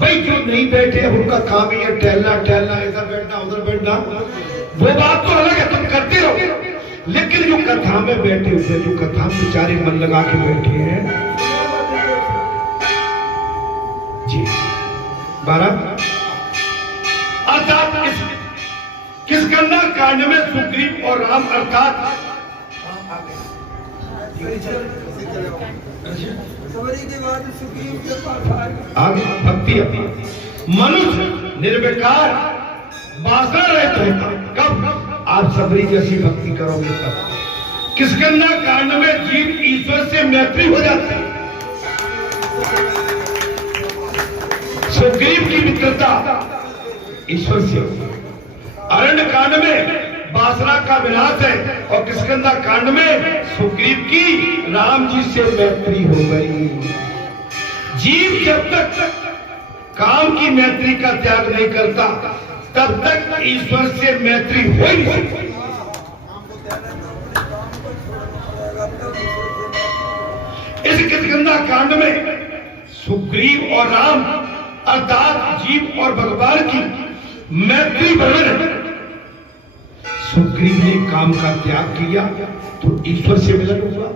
भाई जो नहीं बैठे उनका काम ही है टहलना टहलना, इधर बैठना उधर बैठना, वो बात तो अलग है, तुम करते रहो। लेकिन जो कथा में बैठे हुए, जो कथा में बेचारे मन लगा के बैठे हैं जी 12 अर्थात किष्किंधा कांड में सुग्रीव और राम अर्थात आगे भक्ति मनुष्य निर्विकार वासना रहित होता। कब आप सबरी जैसी भक्ति करोगे तब। किष्किंधा कांड में जीव ईश्वर से मैत्री हो जाते हैं। सुग्रीव की मित्रता ईश्वर से। अरण्य कांड में वासना का विनाश है और किष्किंधा कांड में सुग्रीव की राम जी से मैत्री हो गई। जीव जब तक काम की मैत्री का त्याग नहीं करता तब तक ईश्वर से मैत्री हो ही नहीं सकती। इस किष्किंधा कांड में सुग्रीव और राम अर्थात जीव और भगवान की मैत्री बनी। सुग्रीव ने काम का त्याग किया तो ईश्वर से मिलन हुआ।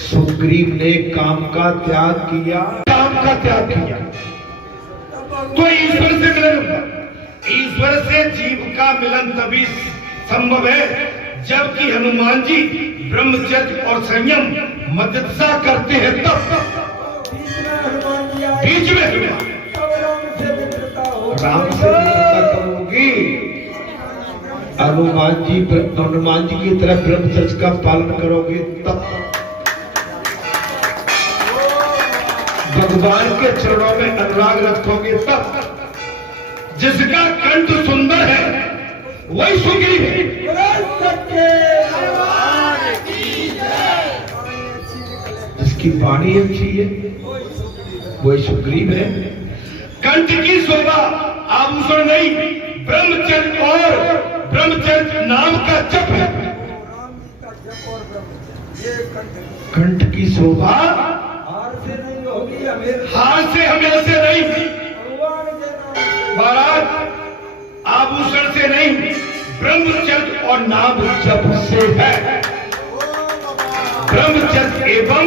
सुग्रीव ने काम का त्याग किया, काम का त्याग किया तो ईश्वर से मिलन हुआ। ईश्वर से जीव का मिलन तभी संभव है जबकि हनुमान जी ब्रह्मचर्य और संयम मध्यस्थता करते हैं तब। बीच में राम से मित्रता करोगी, हनुमान जी की तरह ब्रह्मचर्य का पालन करोगे तब। भगवान के चरणों में अनुराग रखोगे तब। जिसका कंठ सुंदर है वही सुग्रीव है। जिसकी वाणी अच्छी है वही सुग्रीव है। कंठ की शोभा आभूषण नहीं, ब्रह्मचर्य और ब्रह्मचर्य नाम का जप है। कंठ की शोभा हार से हमेशा नहीं, बारात आभूषण से नहीं, ब्रह्मचर्य और नाम जप से है। ब्रह्मचर्य एवं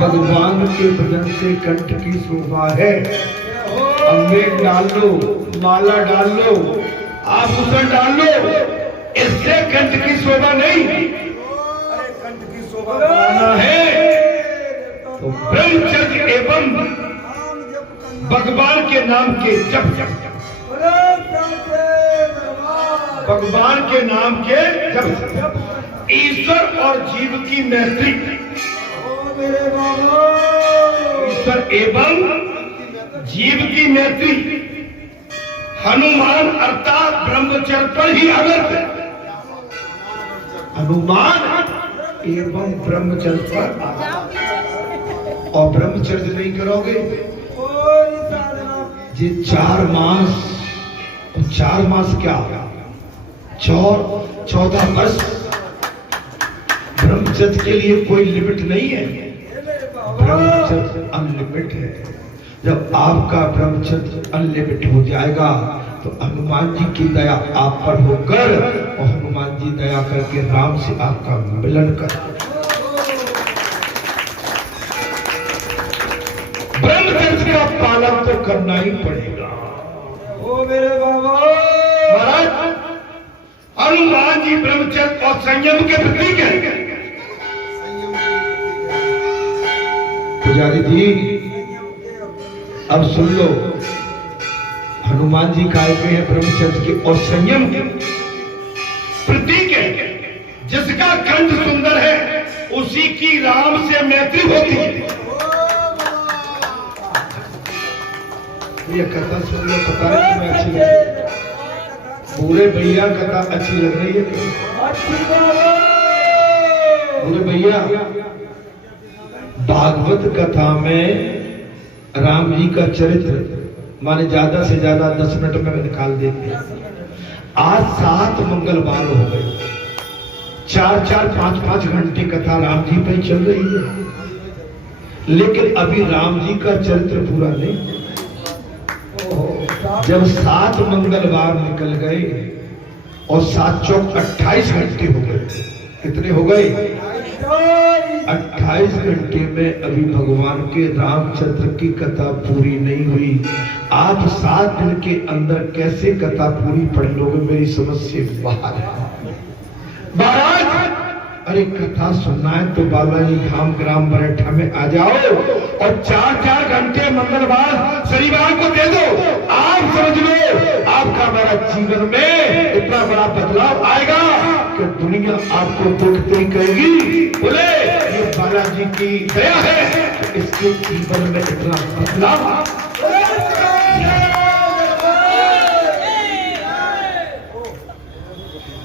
भगवान के भजन से कंठ की शोभा है। अंगेट डाल लो, माला डाल लो, आभूषण डाल लो, इससे कंठ की शोभा नहीं। कंठ की शोभा बनाना है तो ब्रह्मचर्य एवं भगवान के नाम के जप। भगवान के नाम के जप। ईश्वर और जीव की मैत्री, ईश्वर एवं जीव की मैत्री हनुमान अर्थात ब्रह्मचर्य पर ही आधारित है। हनुमान एवं ब्रह्मचर्य पर, और ब्रह्मचर्य नहीं करोगे ये 4 मास, 4 मास क्या 14 वर्ष ब्रह्मचर्य के लिए कोई लिमिट नहीं है। ब्रह्मचर्य अनलिमिट है। जब आपका ब्रह्मचर्य अनलिमिट हो जाएगा तो हनुमान जी की दया आप पर होकर और हनुमान जी दया करके राम से आपका मिलन कर। ब्रह्मचर्य का पालन तो करना ही पड़ेगा। ओ मेरे बाबा महाराज, हनुमान जी ब्रह्मचर्य और संयम के प्रतीक हैं। पुजारी जी अब सुन लो, हनुमान जी कहते हैं ब्रह्मचर्य के और संयम के प्रतीक है। जिसका कंठ सुंदर है उसी की राम से मैत्री होती है। ये कथा सुन लो, पता नहीं तुम्हें अच्छी लगी। पूरे भैया कथा अच्छी लग रही है। पूरे भैया भागवत कथा में राम जी का चरित्र माने ज्यादा से ज्यादा 10 मिनट में निकाल देते हैं। आज 7 मंगलवार हो गए, 4-4, 5-5 घंटे कथा राम जी पे चल रही है। लेकिन अभी राम जी का चरित्र पूरा नहीं। जब 7 मंगलवार निकल गए और 7 चौक 28 घंटे हो गए। कितने हो गए? 28 घंटे में अभी भगवान के रामचंद्र की कथा पूरी नहीं हुई। आप 7 दिन के अंदर कैसे कथा पूरी पढ़ लोगे, मेरी समझ से बाहर है। महाराज अरे कथा सुनना है तो बालाजी धाम ग्राम बरेठा में आ जाओ और 4-4 घंटे मंगलवार शनिवार को दे दो। आप समझ लो आपका मेरा जीवन में इतना बड़ा बदलाव आएगा कि दुनिया आपको देखते ही कहेगी, बोले ये बालाजी की दया है, इसके जीवन में इतना बदलाव।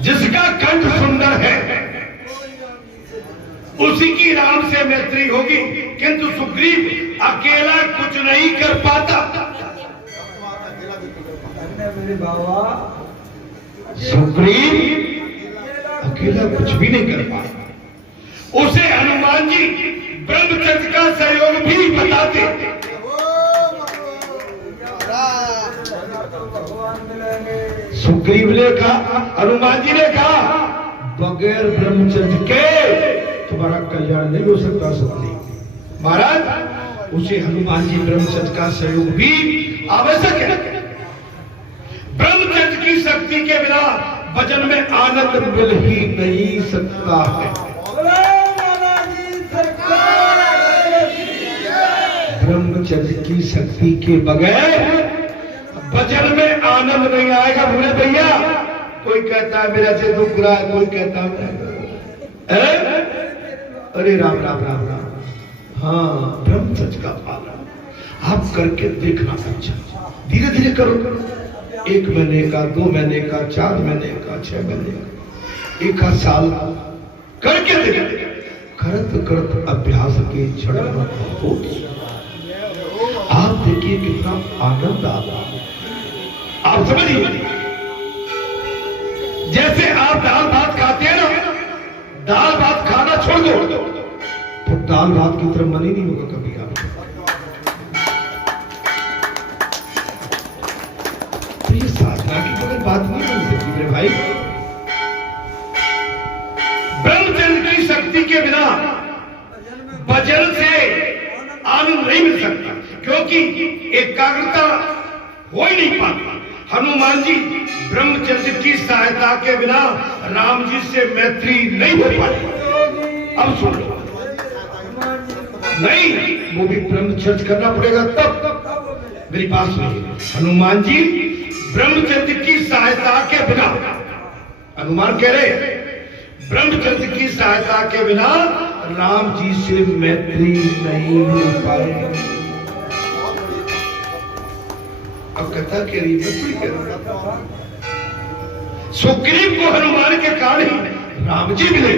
जिसका कंठ सुंदर है उसी की राम से मैत्री होगी, किंतु सुग्रीव अकेला कुछ नहीं कर पाता। सुग्रीव अकेला कुछ भी नहीं कर पाता। उसे हनुमान जी ब्रह्मचर्य का सहयोग भी बताते। सुग्रीव ने कहा, हनुमान जी ने कहा, बगैर ब्रह्मचर्य के तुम्हारा कल्याण नहीं हो सकता। सुग्रीव महाराज उसे हनुमान जी ब्रह्मचर्य का सहयोग भी आवश्यक है। ब्रह्मचर्य की शक्ति के बिना भजन में आनंद मिल ही नहीं सकता है। ब्रह्मचर्य की शक्ति के बगैर भजन में आनंद नहीं आएगा। बोले भैया कोई कहता है मेरा से दुख रहा है, कोई कहता है अरे राम राम राम राम। हाँ ब्रह्मचर्य का पालन आप करके देखना। अच्छा धीरे धीरे करो, 1 महीने का, 2 महीने का, 4 महीने का, 6 महीने का, 1 साल करके देखो। करत करत अभ्यास के क्षण आप देखिए कितना आनंद आता। आप समझिए जैसे आप दाल भात खाते हैं ना, दाल भात खाना छोड़ दो तो दाल भात की तरफ मन ही नहीं होगा कभी। आप तो ये साधना की कोई बात नहीं हो सकती मेरे भाई। ब्रह्मचर्य की शक्ति के बिना भजन से आनंद नहीं मिल सकता, क्योंकि एकाग्रता हो ही नहीं पाती। हनुमान जी ब्रह्मचर्य की सहायता के बिना राम जी से मैत्री नहीं हो पाई। अब सुन लो, नहीं वो भी ब्रह्मचर्य करना पड़ेगा तब। मेरी बात सुनिए, हनुमान जी ब्रह्मचर्य की सहायता के बिना, हनुमान कह रहे ब्रह्मचर्य की सहायता के बिना राम जी से मैत्री नहीं हो पाए। अब कथा कह रही है, सुग्रीव को हनुमान के कारण राम जी मिले।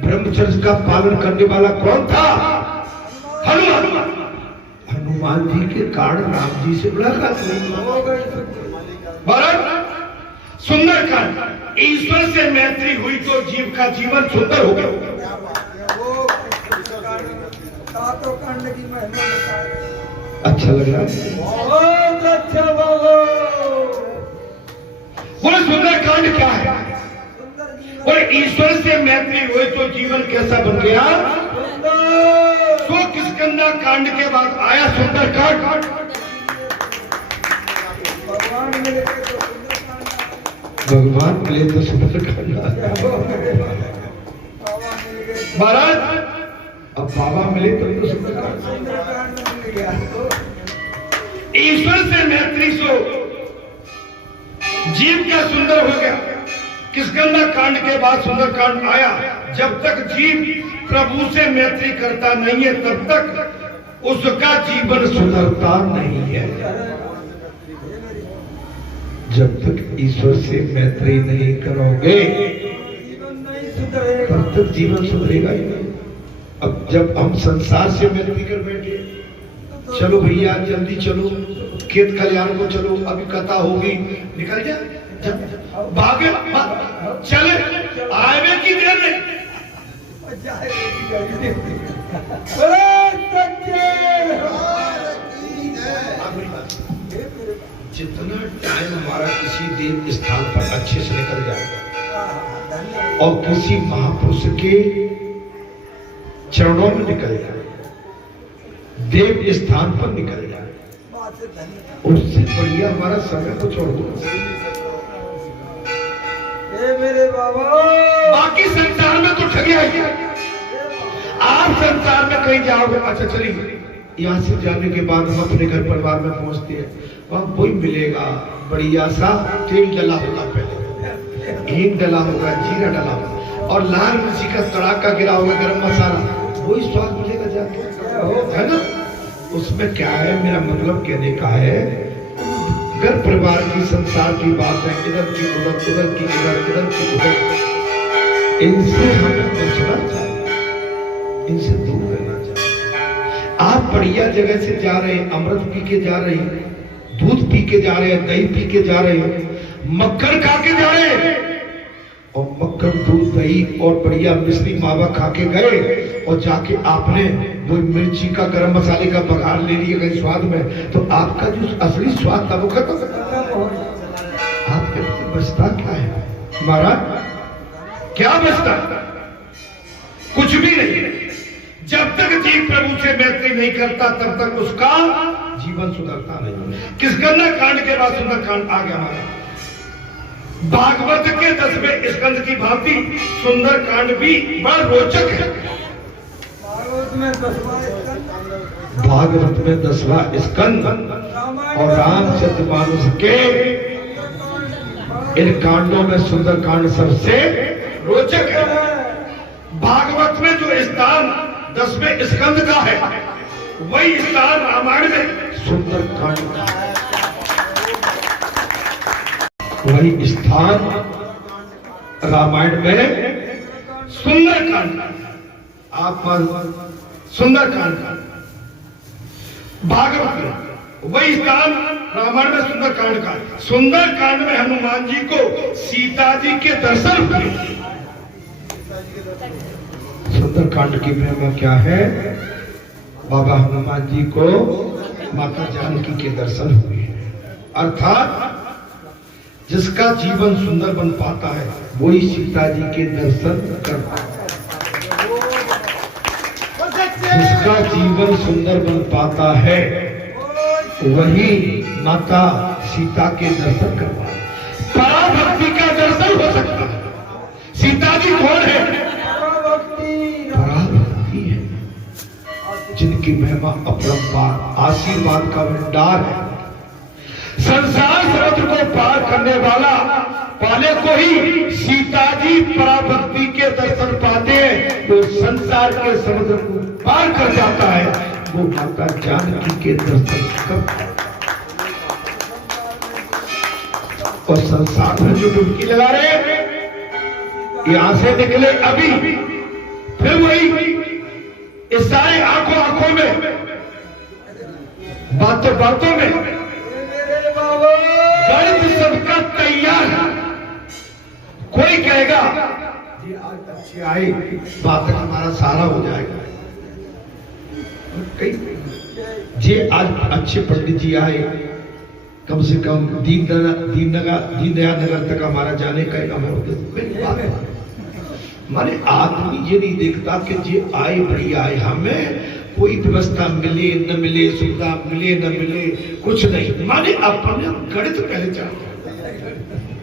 ब्रह्मचर्य का पालन करने वाला कौन था? हनुमान। हनुमान जी के कारण राम जी से मुलाकात भारत सुंदरकांड, ईश्वर से मैत्री हुई तो जीव का जीवन सुंदर हो गया। अच्छा लग रहा है, बहुत अच्छा। बोले सुंदरकांड क्या है? बोले ईश्वर से मैत्री हुई तो जीवन कैसा बन गया? तो किष्किंधा कांड के बाद आया सुंदरकांड। भगवान मिले तो सुंदरकांड। महाराज अब बाबा मिले तो सुंदरकांड। ईश्वर से मैत्री सो जीव क्या सुंदर हो गया। किष्किंधा कांड के बाद सुंदरकांड आया। जब तक जीव प्रभु से मैत्री करता नहीं है तब तक उसका जीवन सुधरता नहीं है। जब तक ईश्वर से मैत्री नहीं करोगे तब तक जीवन सुधरेगा ही नहीं। अब जब हम संसार से मैत्री कर बैठे, चलो भैया जल्दी चलो खेत खलियान को, चलो अभी कथा होगी, निकल जाए भागे चले आए की देर नहीं। जितना टाइम हमारा किसी देव स्थान पर अच्छे से निकल जाए और किसी महापुरुष के चरणों में निकल जाए, देव स्थान पर निकल जाए, उससे बढ़िया हमारा समय को छोड़ दो। मेरे बाबा बाकी संसार में तो ठगिया ही है। आप संसार में कहीं जाओगे, अच्छा चलिए यहाँ से जाने के बाद हम अपने घर परिवार में पहुंचते हैं, वहां वही मिलेगा बढ़िया सा तेल डला होगा, पहले हींग डला होगा, जीरा डला होगा और लाल मिर्ची का तड़ाका गिरा होगा, गरम मसाला, वही स्वाद मिलेगा जाके, है ना। उसमें क्या है, मेरा मतलब कहने का है, घर परिवार की संसार की बात है, इधर की उधर, उधर की इधर, इधर की उधर, इनसे हमें बचना चाहिए, इनसे दूर रहना चाहिए। आप बढ़िया जगह से जा रहे हैं, अमृत पी के जा रहे हैं, दूध पी के जा रहे हैं, दही पी के जा रहे हैं, मक्खन खा के जा रहे हैं, और मक्खन दूध दही और बढ़िया मिश्री मावा खा के गए और जाके आपने वो मिर्ची का गरम मसाले का बघार ले लिया गए स्वाद में, तो आपका जो असली स्वाद था वो खत्म। आपके बचता क्या है महाराज, क्या बचता? कुछ भी नहीं। जब तक जीव प्रभु से मैत्री नहीं करता तब तक उसका जीवन सुधरता नहीं। किस गंदा कांड के बाद सुंदर कांड आ गया हमारा, भागवत के 10वें स्कंद की भांति सुंदर कांड भी बड़ा रोचक है। भागवत में 10वां स्कंद और रामचरितमानस के इन कांडों में सुंदर कांड सबसे रोचक है। भागवत में जो स्थान 10वें स्कंद का है, वही स्थान रामायण में सुंदर कांड का है। वही स्थान रामायण में सुंदर कांड, आप सुंदर कांड, भागवत में वही स्थान रामायण में सुंदर कांड का। सुंदर कांड में हनुमान जी को सीता जी के दर्शन हुए। सुंदर कांड की महिमा क्या है? बाबा हनुमान जी को माता जानकी के दर्शन हुए, अर्थात जिसका जीवन सुंदर बन पाता है वही सीता जी के दर्शन कर पाता है। जिसका जीवन सुंदर बन पाता है वही माता सीता के दर्शन कर पाता है। पराभक्ति का दर्शन हो सकता है। सीता जी कौन है? पराभक्ति है, जिनकी महिमा अपरंपार, आशीर्वाद का भंडार है। संसार समुद्र को पार करने वाला पाले को ही सीता जी पराभक्ति के दर्शन पाते हैं। वो संसार के समुद्र को पार कर जाता है, वो माता जानकी के दर्शन करता है। और संसार में जो डुबकी लगा रहे हैं, यहां से निकले अभी, फिर वही इस सारे आंखों आंखों में, बातों बातों में गणित सबका तैयार है। कोई कहेगा जी आज अच्छे आए, बात हमारा सारा हो जाएगा। जी आज अच्छे पंडित जी आए, कम से कम दीनदयाल नगर तक हमारा जाने का अमर। माने आदमी ये नहीं देखता कि जी आए बढ़िया आए, हमें कोई व्यवस्था मिले न मिले, सुविधा मिले न मिले, कुछ नहीं। माने अपने गणित पहले चाहते।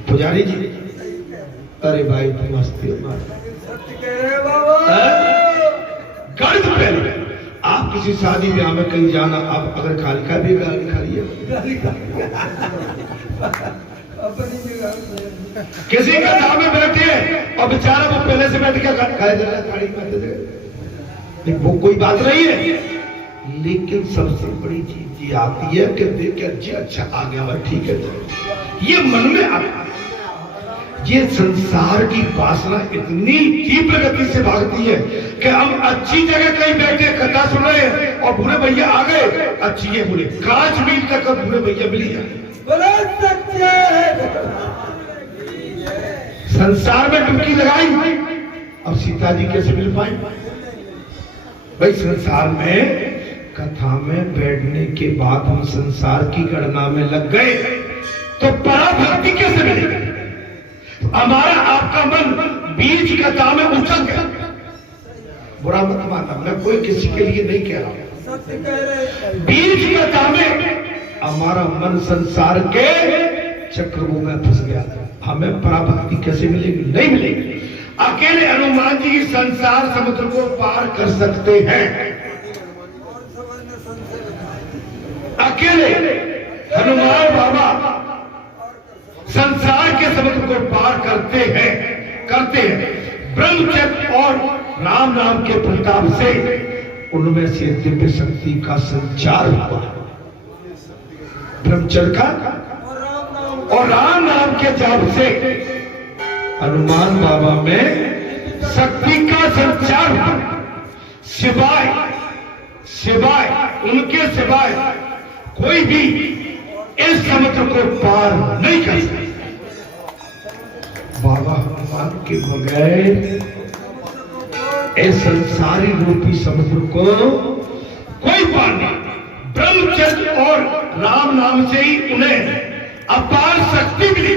पुजारी जी, अरे भाई मस्ती गणित पहले। आप किसी शादी ब्याह में कहीं जाना, आप अगर कालिका भी गाली खा लिया, किसी का धाम में बैठे और बेचारा वो पहले से बैठ के खाए जा रहा है, वो कोई बात नहीं है। लेकिन सबसे बड़ी चीज ये आती है कि देख के जी अच्छा आ गया, ठीक है, ये मन में आता। ये संसार की वासना इतनी तीव्र गति से भागती है कि हम अच्छी जगह कहीं बैठे कथा सुन रहे हैं और बुरे भैया आ गए, अच्छी है बोले 5 मील तक बुरे भैया मिल जाए। संसार में डुबकी लगाई अब सीता जी कैसे मिल पाए? भाई संसार में कथा में बैठने के बाद हम संसार की गणना में लग गए तो पराभक्ति कैसे मिलेगी? हमारा आपका मन बीज कथा में उछल गया। बुरा मत मानना, मैं कोई किसी के लिए नहीं कह रहा हूं। बीज कथा में हमारा मन संसार के चक्रवों में फंस गया। हमें पराभक्ति कैसे मिलेगी? नहीं मिलेगी। अकेले हनुमान जी संसार समुद्र को पार कर सकते हैं। अकेले हनुमान बाबा संसार के समुद्र को पार करते हैं। ब्रह्मचर्य और राम नाम के प्रताप से उनमें से दिव्य शक्ति का संचार हुआ। ब्रह्मचर्य का और राम नाम के जाप से हनुमान बाबा में शक्ति का संचार हुआ। सिवाय उनके सिवाय कोई भी इस समुद्र को पार नहीं कर सकता। बाबा हनुमान के बगैर इस संसारी रूपी समुद्र को कोई पार नहीं। ब्रह्मचर्य और राम नाम से ही उन्हें अपार शक्ति मिली।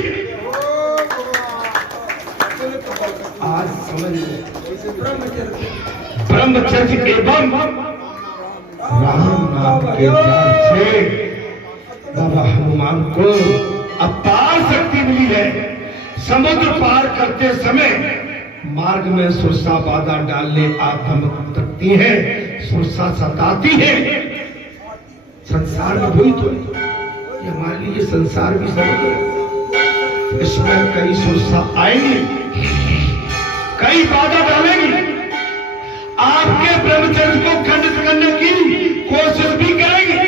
आज समझ ब्रह्मचर्य एवं राम नाम के ज्ञान से बाबा हनुमान को अपार शक्ति मिली है। समुद्र पार करते समय मार्ग में सुरसा बाधा डालने आप धमक सकती है, सुरसा सताती है। संसार में वही तो ये हमारे लिए संसार भी समुद्र है। इसमें कई सुरसा आएंगी, कई बाधा डालेंगी, आपके ब्रह्मचर्य को खंडित करने की कोशिश भी करेंगी।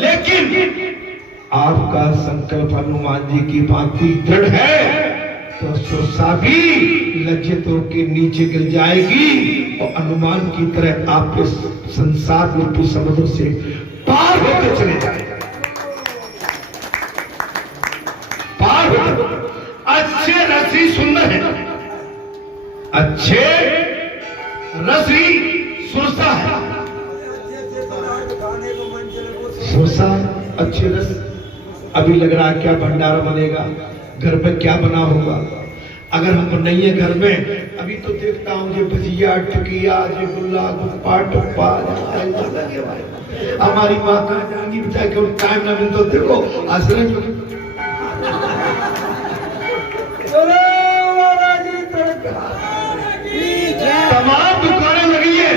लेकिन आपका संकल्प हनुमान जी की भांति दृढ़ है तो सुरसा भी लज्जित होकर नीचे गिर जाएगी और हनुमान की तरह आप इस संसार रूपी समुद्र से पार होकर चले जाएंगे। पार होकर अच्छे रसी सुंदर है, अच्छे रसी सुरसा है। सुरसा अच्छे रस अभी लग रहा है क्या भंडारा बनेगा, घर में क्या बना होगा। अगर हमको नहीं है घर में, अभी तो देखता हूँ ये भजिया टिकिया ये गुल्ला गुप्पा टप्पा हमारी माँ का जानी बचा के टाइम ना मिल तो देखो आश्रय तमाम दुकानें लगी है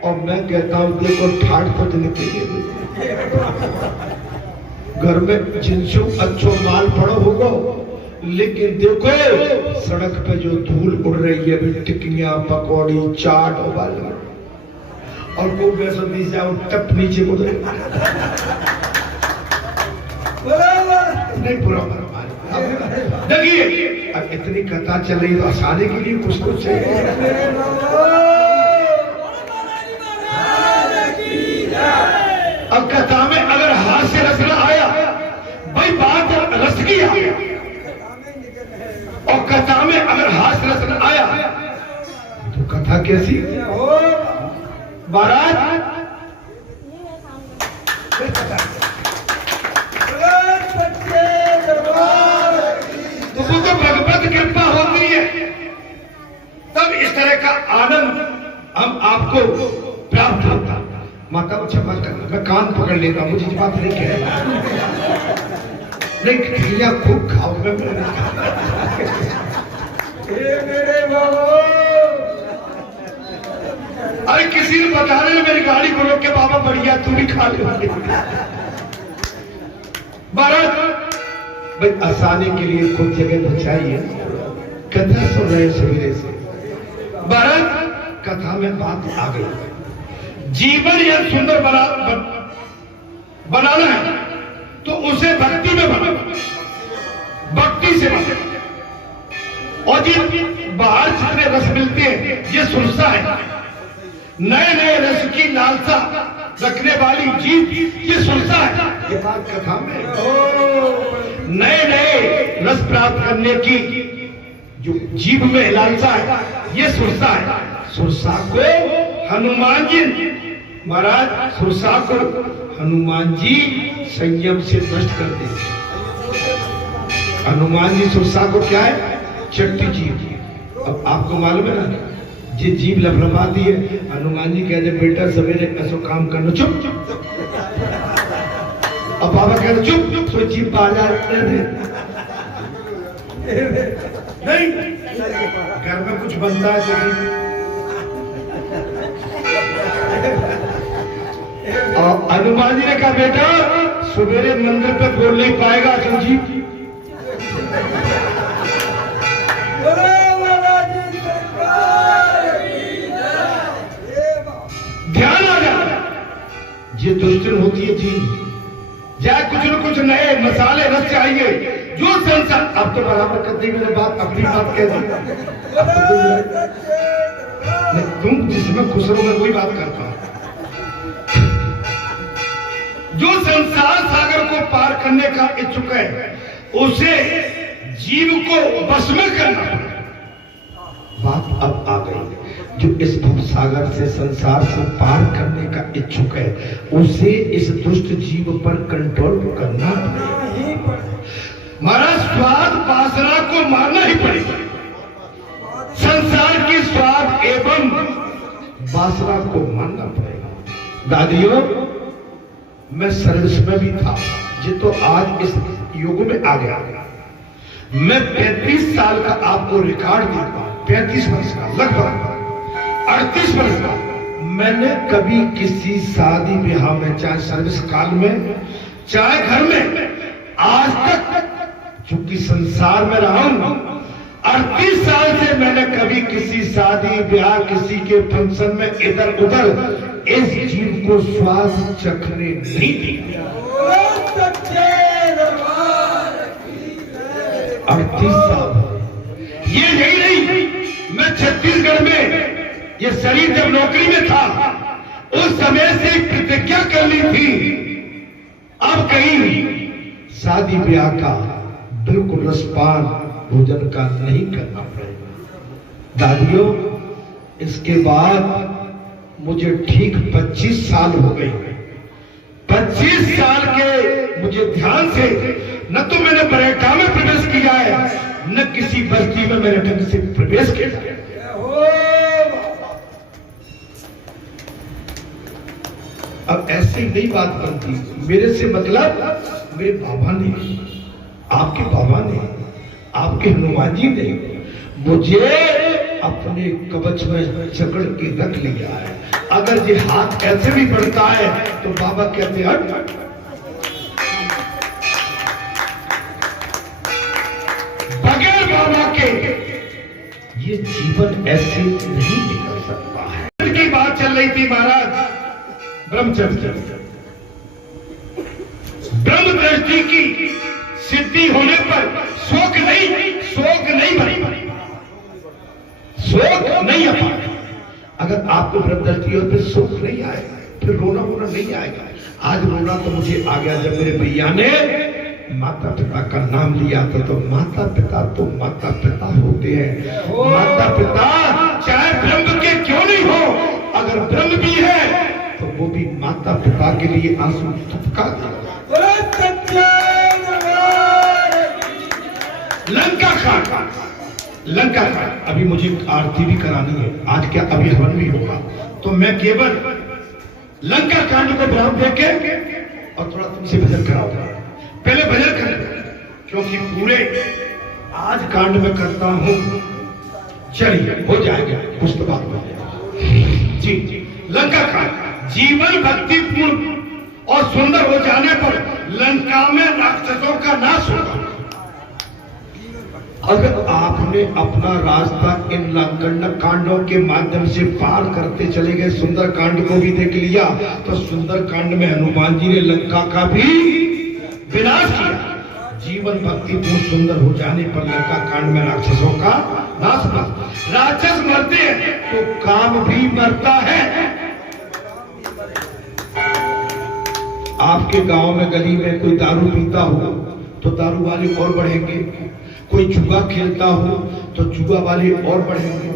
और मैं कहता हूँ देखो ठाट तो निकलेगी। घर में जिनसों अच्छो माल पड़ो होगा, लेकिन देखो सड़क पे जो धूल उड़ रही है, टिक्कियां पकौड़ी चाट और को बेसब्री से टप नीचे उड़ रही नहीं पूरा देखिए। अब इतनी कथा चल रही है तो हंसाने के लिए कुछ तो चाहिए। अब कथा में अगर हास्य रस न आया, भाई बात रस की आ गया, और कथा में अगर हास्य रस न आया तो कथा कैसी? बारात तो भगवत कृपा होती है, तब इस तरह का आनंद हम आपको प्राप्त होता। माता को क्षमा करना, मैं कान पकड़ लेता हूँ, मुझे बात नहीं कह नहीं खूब खाओ अरे किसी ने बता रहे मेरी गाड़ी को रोक के बाबा बढ़िया तू भी खा ले। भारत भाई आसानी के लिए कुछ जगह तो चाहिए। कथा सुन रहे सवेरे से, भारत कथा में बात आ गई। जीवन यह सुंदर बनाना है तो उसे भक्ति में बना, भक्ति से बना। और ये बाहर जितने रस मिलते हैं ये सुरसा है। नए नए रस की लालसा रखने वाली जीव ये सुरसा है। ये बात कथा में नए नए रस प्राप्त करने की जो जीभ में लालसा है ये सुरसा है। सुरसा को हनुमान जी महाराज, सुरसा को हनुमान जी संयम से नष्ट कर देते। हनुमान जी सुरसा को क्या है? चट्टी जीभ। अब आपको मालूम है ना, जी जीभ लफड़ाती है, हनुमान जी कहते बेटा सवेरे ऐसा काम करना, चुप चुप। अब बाबा कहते चुप चुप, तो जीभ बाजार नहीं, घर में कुछ बनता है और हनुमान जी ने कहा बेटा सवेरे मंदिर पे बोल नहीं पाएगा तो जीभ। ध्यान आ जाए, ये दुष्टन होती है जी, जाए कुछ न कुछ नए मसाले रस चाहिए जो संसार। अब तो बराबर करती मैंने बात, अपनी बात कह दी। तुम जिसमें खुश रहो मैं वही बात करता हूं। जो संसार सागर को पार करने का इच्छुक है उसे जीव को वश में करना पड़ेगा। बात अब आ गई, जो इस भव सागर से संसार से पार करने का इच्छुक है उसे इस दुष्ट जीव पर कंट्रोल करना पड़ेगा। महाराज स्वाद वासना को मारना ही पड़ेगा। संसार की स्वाद एवं वासना को मारना पड़ेगा। दादियों मैं सर्विस में भी था, ये तो आज इस युग में आ गया। मैं 35 साल का आपको रिकॉर्ड देता हूं, 35 वर्ष का, लगभग 38 वर्ष का। मैंने कभी किसी शादी ब्याह में, चाहे सर्विस काल में चाहे घर में, आज तक चूंकि संसार में रहा हूं 38 साल से, मैंने कभी किसी शादी ब्याह किसी के फंक्शन में इधर उधर इस जीव को स्वाद चखने नहीं दिया। 38 साल। ये यही नहीं, मैं छत्तीसगढ़ में ये शरीर जब नौकरी में था उस समय से प्रतिज्ञा कर ली थी, अब कहीं शादी ब्याह का बिल्कुल रसपान भोजन का नहीं करना पड़ेगा। दादियों इसके बाद मुझे ठीक 25 साल हो गए। 25 साल के मुझे ध्यान से न तो मैंने बरेटा में प्रवेश किया है न किसी बस्ती में मैंने ढंग से प्रवेश किया। अब ऐसी नहीं बात बनती, मेरे से मतलब मेरे बाबा ने, आपके बाबा ने, आपके हनुमान जी ने मुझे अपने कवच में जकड़ के रख लिया है। अगर ये हाथ ऐसे भी बढ़ता है तो बाबा कहते हैं हट। बगैर बाबा के ये जीवन ऐसे नहीं निकल सकता है। की बात चल रही थी महाराज, ब्रह्मचर्य, ब्रह्म दृष्टि की सिद्धि होने पर शोक नहीं बनी, शोक नहीं आ पाएगा। अगर आपको ब्रह्म दृष्टि हो फिर शोक नहीं आएगा, फिर रोना वोना नहीं आएगा। आज रोना तो मुझे आ गया जब मेरे भैया ने माता पिता का नाम लिया था। तो माता पिता होते हैं। माता पिता चाहे ब्रह्म के क्यों नहीं हो, अगर ब्रह्म भी है तो वो भी माता पिता के लिए आंसू टपका देगा। लंका कांड अभी मुझे आरती भी करानी है, आज क्या अभी हवन भी होगा, तो मैं केवल लंका कांड को विराम देके और थोड़ा तुमसे भजन कराऊंगा। पहले भजन कर, क्योंकि पूरे आज कांड में करता हूं, चलिए हो जाएगा कुछ तो बात हो जाएगा। जी लंका कांड, जीवन भक्तिपूर्ण और सुंदर हो जाने पर लंका में राक्षसों का नाश होगा। अगर आपने अपना रास्ता इन लंका कांडों के माध्यम से पार करते चले गए, सुंदर कांड को भी देख लिया, तो सुंदर कांड में हनुमान जी ने लंका का भी विनाश किया। जीवन भक्तिपूर्ण सुंदर हो जाने पर लंका कांड में राक्षसों का नाश हुआ। राक्षस मरते हैं तो काम भी मरता है। आपके गांव में गली में कोई दारू पीता हो तो दारू वाले और बढ़ेंगे, कोई जुआ खेलता हो तो जुआ वाले और बढ़ेंगे,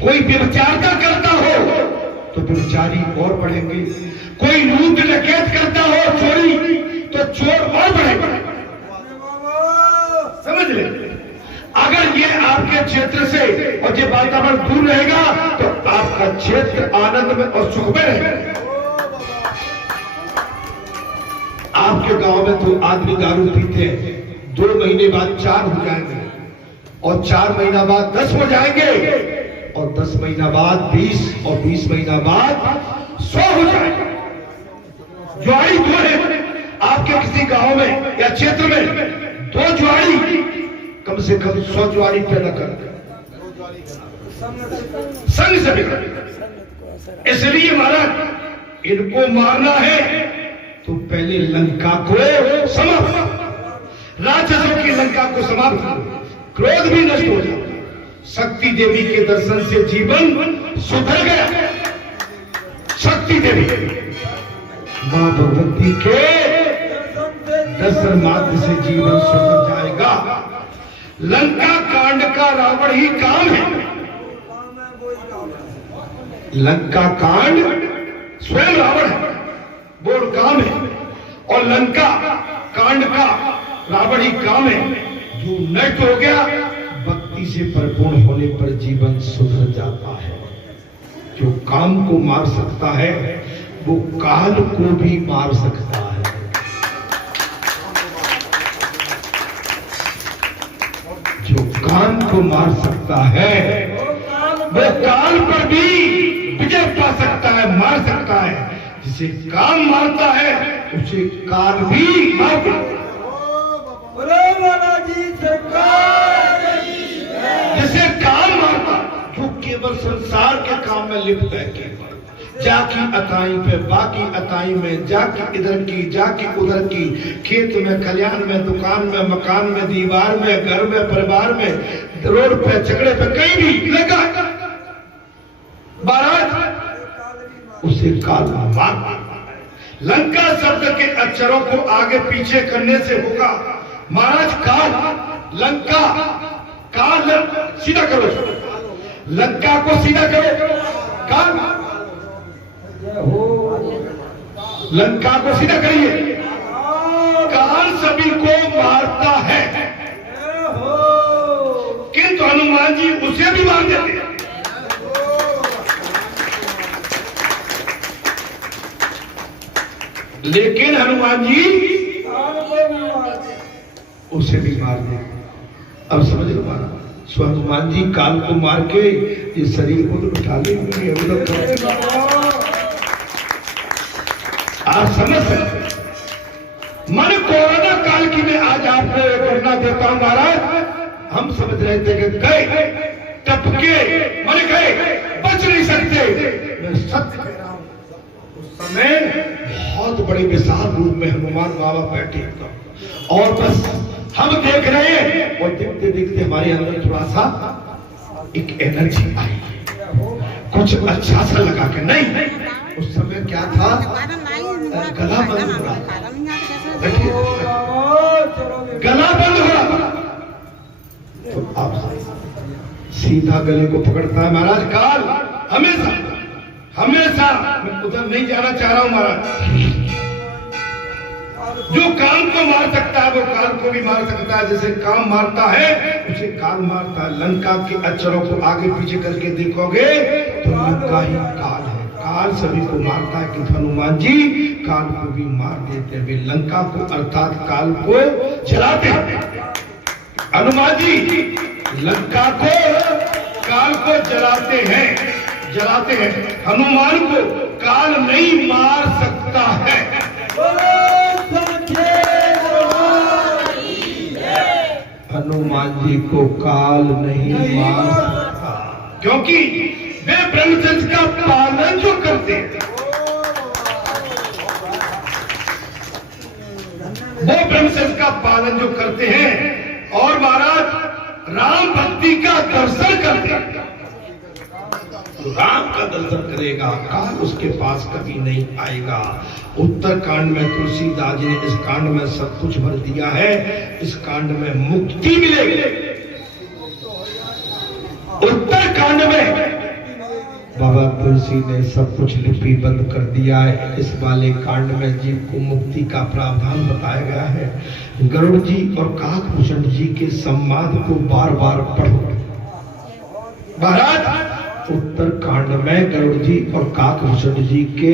कोई व्यभिचारिता करता हो तो व्यभिचारी और बढ़ेंगे, कोई लूट डकैत करता हो चोरी तो चोर और बढ़ेंगे। समझ ले, अगर ये आपके क्षेत्र से और ये वातावरण दूर रहेगा तो आपका क्षेत्र आनंद में और सुख में रहेगा। आपके गांव में तो आदमी दारू पीते हैं, 2 महीने बाद 4 हो जाएंगे और 4 महीना बाद 10 हो जाएंगे और 10 महीना बाद 20 और 20 महीना बाद 100 हो जाएंगे। जुआरी 2 है आपके किसी गांव में या क्षेत्र में, 2 जुआरी कम से कम 100 जुआरी पैदा कर संग से बिगड़। इसलिए महाराज इनको मारना है तो पहले लंका को समाप्त, राक्षसों की लंका को समाप्त करो, क्रोध भी नष्ट हो जाए। शक्ति देवी के दर्शन से जीवन सुधर गया। शक्ति देवी मां भगवती के दर्शन मात्र से जीवन सुधर जाएगा। लंका कांड का रावण ही काम है। लंका कांड स्वयं रावण है, वो काम है, और लंका कांड का रावण ही काम है। जो नष्ट हो गया, भक्ति से परिपूर्ण होने पर जीवन सुधर जाता है। जो काम को मार सकता है वो काल को भी मार सकता है। जो काम को मार सकता है वो काल पर भी विजय पा सकता है, मार सकता है। जिसे काम मारता है उसे काल भी मारता है। जिसे काम मारता, जो केवल संसार के काम में लिप्त है, केवल जाकी अताई पे बाकी अताई में, जाकी इधर की जाकी उधर की, खेत में खलियान में, दुकान में, मकान में, दीवार में, घर में, परिवार में, रोड पे, झगड़े पे, कहीं भी लगा महाराज उसे काल मार। लंका शब्द के अक्षरों को आगे पीछे करने से होगा महाराज काल। लंका काल सीधा करो, लंका को सीधा करो, काल लंका को सीधा करिए। काल सभी को मारता है किंतु हनुमान जी उसे भी मार देते हैं। लेकिन हनुमान जी उसे भी मार दे। अब समझ लो महाराज, सो हनुमान जी काल को मार के ये शरीर को तो उठा लेंगे। आप समझ सकते मन कोरोना काल की मैं आज आपको करना देता हूं महाराज। हम समझ रहे थे कि गए टपके मर गए, बच नहीं सकते। मैं सत्य कह रहा हूं, उस समय बहुत बड़े विशाल रूप में हनुमान बाबा बैठे और बस हम देख रहे हैं, और देखते देखते हमारे अंदर थोड़ा सा एक एनर्जी आई, कुछ अच्छा सा लगा कि नहीं। उस समय क्या था, गला बंद हो रहा था, गला बंद हो रहा था। तो आप सीधा गले को पकड़ता है महाराज काल, हमेशा हमेशा। मैं उधर नहीं जाना चाह रहा हूं महाराज। जो काम को मार सकता है वो काल को भी मार सकता है। जैसे काम मारता है उसे काल मारता है। लंका के अक्षरों को आगे पीछे करके देखोगे तो लंका ही काल है। काल सभी को मारता है कि हनुमान जी काल को भी मार देते हैं। वे लंका को अर्थात काल को जलाते हैं। हनुमान जी लंका को काल को जलाते हैं, जलाते हैं। हनुमान को काल नहीं मार सकता है। हनुमान जी को काल नहीं मार सकता, क्योंकि वे ब्रह्मचर्य का पालन जो करते हैं, वो ब्रह्मचर्य का पालन जो करते हैं और महाराज राम भक्ति का दर्शन करते हैं। तो राम का दर्शन करेगा, काल उसके पास कभी नहीं आएगा। उत्तर कांड में तुलसीदास जी ने इस कांड में सब कुछ भर दिया है। इस कांड में मुक्ति मिलेगी। उत्तर कांड में बाबा तुलसी ने सब कुछ लिपिबद्ध कर दिया है। इस वाले कांड में जीव को मुक्ति का प्रावधान बताया गया है। गरुड़ जी और काकभूषण जी के संवाद को बार बार पढ़ो महाराज। उत्तर कांड में गरुड़ जी और काकभूषण जी के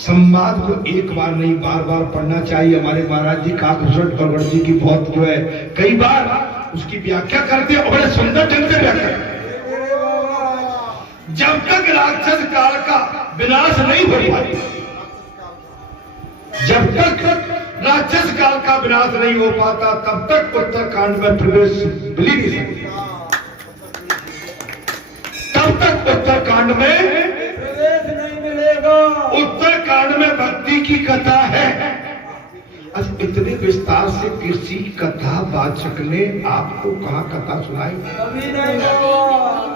संवाद को एक बार नहीं बार बार पढ़ना चाहिए। हमारे महाराज जी काकभूषण और गरुड़ जी की बहुत जो है कई बार उसकी व्याख्या करते हैं और बड़े सुंदर ढंग से व्याख्या करते। जब तक राक्षस काल का विनाश नहीं हो पाए, जब तक राक्षस काल का विनाश नहीं हो पाता, तब तक उत्तर कांड में प्रवेश मिल नहीं सकता। तब तक उत्तर कांड में प्रवेश नहीं मिलेगा। उत्तर कांड में भक्ति की कथा है। अच्छा, इतने विस्तार से किसी कथा वाचक ने आपको कहां कथा सुनाई? कभी नहीं।